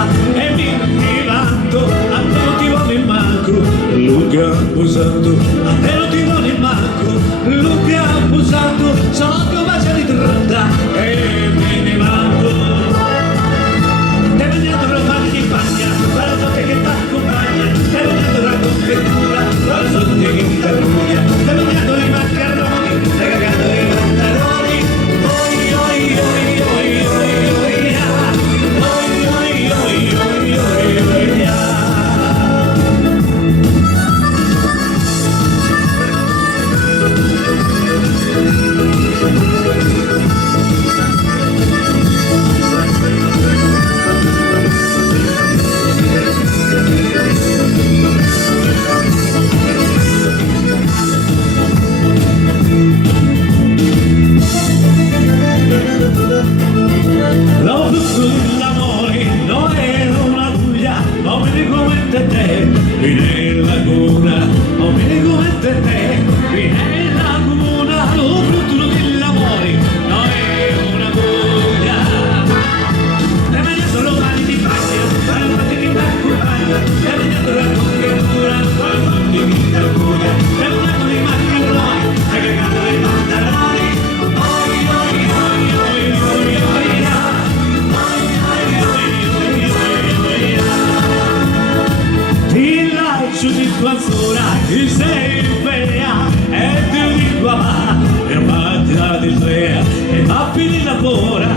tranda e mi vanto, a te non ti vuole il manco, Luca Busato, a te non ti vuole il manco, Luca Busato, sono capace di tranda e me ne vanto. Stai mangiando le mani di paglia, la notte che t'accompagna, stai mangiando la confettura, la notte che ti arruglia, stai mangiando i maccheroni, stai cagando i pantaloni, oi oi oi oi oi oi ah, oi oi oi oi oi oi ah. L'amore non è una guglia, non mi come te, qui nella laguna, non mi come te, qui nella laguna, lo frutto dell'amore non è una guglia. Stai mangiando le mani di paglia, la notte che t'accompagna, stai mangiando la confettura, la notte che ti arruglia, stai mangiando i maccheroni, stai cagando i pantaloni, oi oi oi oi oi oi ah. Ti lascio di tua sola, ti sei bella e ti dico ma e fatti la disrea e va a finire la buona